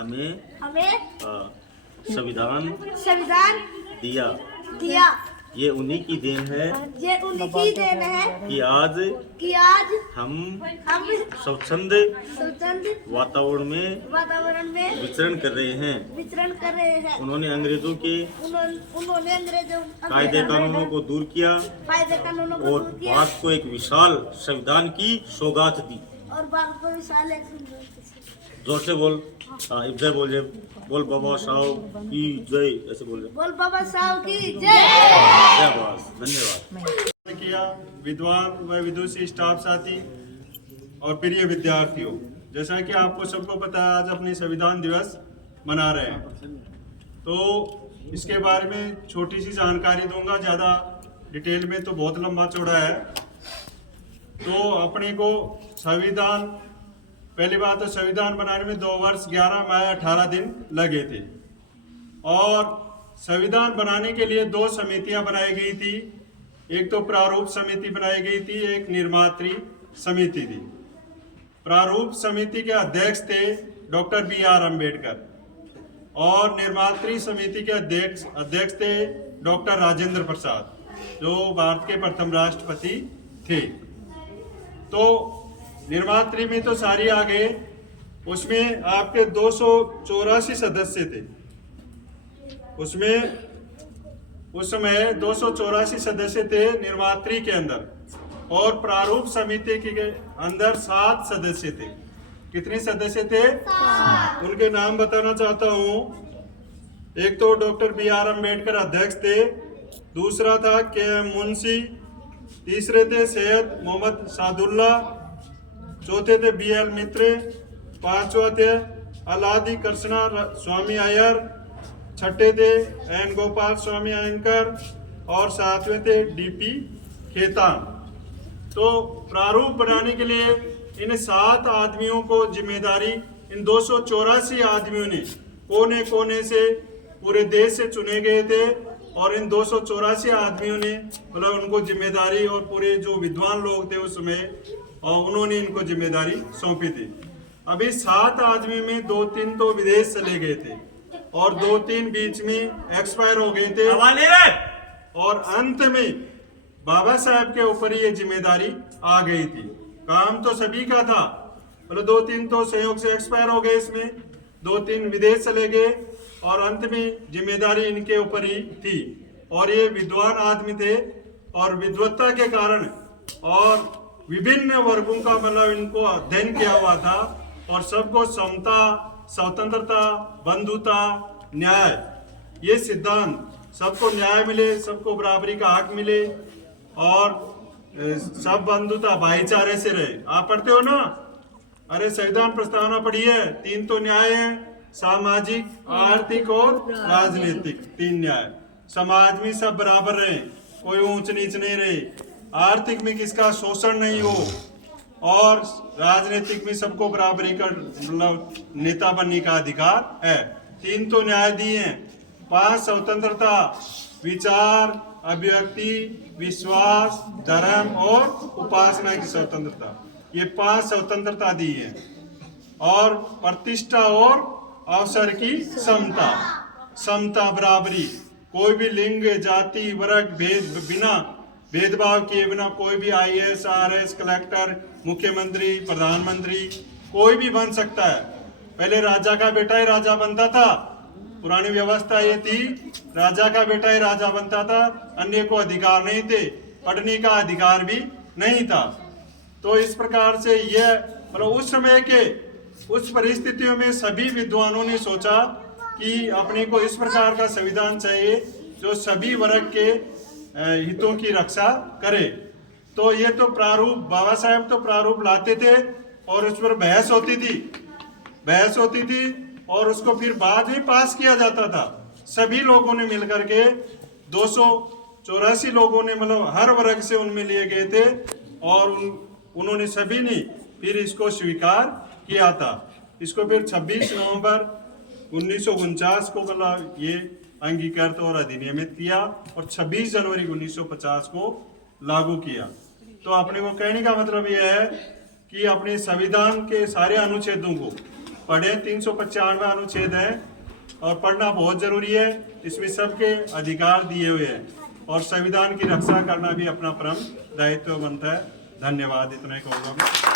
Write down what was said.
हमें संविधान दिया। दिया। ये उन्हीं की देन है ये उन्हीं की देन है कि आज हम स्वच्छंद वातावरण में विचरण कर रहे हैं। उन्होंने अंग्रेजों के कायदे कानूनों को दूर किया और भारत को एक विशाल संविधान की सौगात दी। और भारत को विशाल जोर से बोल, जय बोल, जय बोल बाबा साहब की जय, ऐसे बोल, बोल बाबा साहब की जय। धन्यवाद। किया विद्वान व विदुषी स्टाफ साथी और प्रिय विद्यार्थियों, जैसा कि आपको सबको पता है आज अपनी संविधान दिवस मना रहे हैं, तो इसके बारे में छोटी सी जानकारी दूंगा। ज़्यादा डिटेल में तो बहुत लंबा चौड़ा है। तो अपने को संविधान, पहली बात तो संविधान बनाने में 2 वर्ष 11 माह 18 दिन लगे थे और संविधान बनाने के लिए 2 समितियां बनाई गई थी। एक तो प्रारूप समिति बनाई गई थी, एक निर्मात्री समिति थी। प्रारूप समिति के अध्यक्ष थे डॉक्टर BR अम्बेडकर और निर्मात्री समिति के अध्यक्ष थे डॉक्टर राजेंद्र प्रसाद, जो भारत के प्रथम राष्ट्रपति थे। तो निर्मात्री में तो सारी आ गए, उसमें आपके 284 सदस्य थे। उसमें उस समय 284 सदस्य थे निर्मात्री के अंदर, और प्रारूप समिति के अंदर 7 सदस्य थे। कितने सदस्य थे? 7। उनके नाम बताना चाहता हूं। एक तो डॉक्टर BR अम्बेडकर अध्यक्ष थे, दूसरा था KM मुंशी, तीसरे थे सैयद मोहम्मद सादुल्ला, चौथे थे BL मित्र, पांचवा थे अलादी कृष्णा स्वामी अय्यर, छठे थे N गोपाल स्वामी अयंकर और 7वें थे DP खेतान। तो प्रारूप बनाने के लिए इन 7 आदमियों को जिम्मेदारी, इन 284 आदमियों ने कोने कोने से पूरे देश से चुने गए थे और इन 284 आदमियों ने मतलब उनको जिम्मेदारी, और पूरे जो विद्वान लोग थे उस समय और उन्होंने इनको जिम्मेदारी सौंपी थी। अभी 7 आदमी में 2-3 तो विदेश चले गए थे और 2-3 बीच में एक्सपायर हो गए थे और अंत में बाबा साहब के ऊपर ये जिम्मेदारी आ गई थी। काम तो सभी का था, मतलब 2-3 तो संयोग से एक्सपायर हो गए, इसमें 2-3 विदेश चले गए और अंत में जिम्मेदारी इनके ऊपर ही थी। और ये विद्वान आदमी थे और विद्वत्ता के कारण और विभिन्न वर्गों का मतलब इनको अध्ययन किया हुआ था और सबको समता, स्वतंत्रता, बंधुता, न्याय, ये सिद्धांत, सबको न्याय मिले, सबको बराबरी का हक मिले और सब बंधुता भाईचारे से रहे। आप पढ़ते हो ना? अरे संविधान प्रस्तावना पढ़ी है, 3 तो न्याय है, सामाजिक, आर्थिक और राजनीतिक, 3 न्याय। समाज में सब बराबर रहे, कोई ऊंच नीच नहीं रहे, आर्थिक में किसका शोषण नहीं हो और राजनीतिक में सबको बराबरी का मतलब नेता बनने का अधिकार है। 3 तो न्याय दिए हैं। 5 स्वतंत्रता, विचार, अभिव्यक्ति, विश्वास, धर्म और उपासना की स्वतंत्रता, ये 5 स्वतंत्रता दी है। और प्रतिष्ठा और अवसर की समता, समता बराबरी, कोई भी लिंग, जाति, वर्ग, बिना भेदभाव किए बिना कोई भी IAS, RS, कलेक्टर, मुख्यमंत्री, प्रधानमंत्री कोई भी बन सकता है। पहले राजा का बेटा ही राजा बनता था, पुरानी व्यवस्था ये थी, राजा का बेटा ही राजा बनता था, अन्य को अधिकार नहीं थे, पढ़ने का अधिकार भी नहीं था। तो इस प्रकार से यह मतलब उस समय के उस परिस्थितियों में सभी विद्वानों ने सोचा कि अपने को इस प्रकार का संविधान चाहिए जो सभी वर्ग के हितों की रक्षा करे। तो ये तो प्रारूप, बाबा साहब तो प्रारूप लाते थे और उस पर बहस होती थी और उसको फिर बाद में पास किया जाता था। सभी लोगों ने मिलकर के 284 लोगों ने मतलब हर वर्ग से उनमें लिए गए थे और उन्होंने सभी ने फिर इसको स्वीकार किया था। इसको फिर 26 नवंबर 1949 को मतलब ये अंगीकृत और अधिनियमित किया और 26 जनवरी 1950 को लागू किया। तो अपने को कहने का मतलब यह है कि अपने संविधान के सारे अनुच्छेदों को पढ़ें। 395 अनुच्छेद है और पढ़ना बहुत जरूरी है। इसमें सबके अधिकार दिए हुए हैं और संविधान की रक्षा करना भी अपना परम दायित्व बनता है। धन्यवाद। इतना ही कहूँगा।